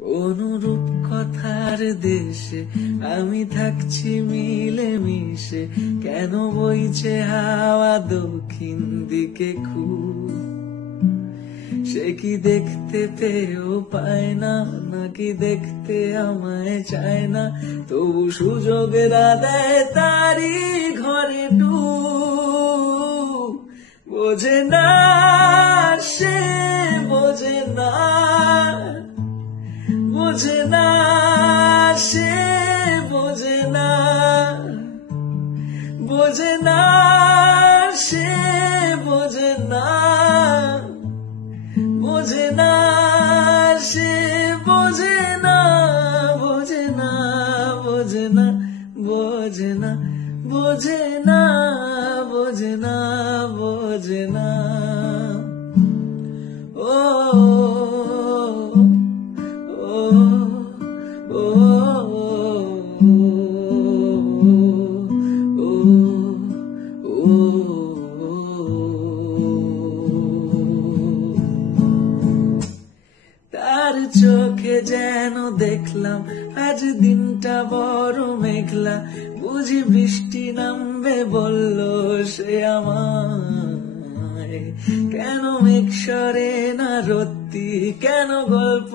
কোন রূপকথার দেশে আমি থাকছি মিলে মিশে, কেন বইছে হাওয়া দক্ষিণ দিকে খুব? সে কি দেখতে পেয়েও পায় না, নাকি দেখতে আমায় চায় না? তবু সুযোগেরা দেয় তারি ঘরে ডুব। বোঝে না সে, বোঝে না, বোঝে না সে, বোঝে না, বোঝে না সে, বোঝে না, বোঝে না সে, বোঝে না, বোঝে না, বোঝে না, বোঝে না, বোঝে না, বোঝে না, বোঝে না। ও তার চোখে যেন দেখলাম আজ দিনটা বড় মেঘলা, বুঝি বৃষ্টি নামবে বলল সে আমায়। কেন মেঘ সরে না রত্তি, কেন গল্প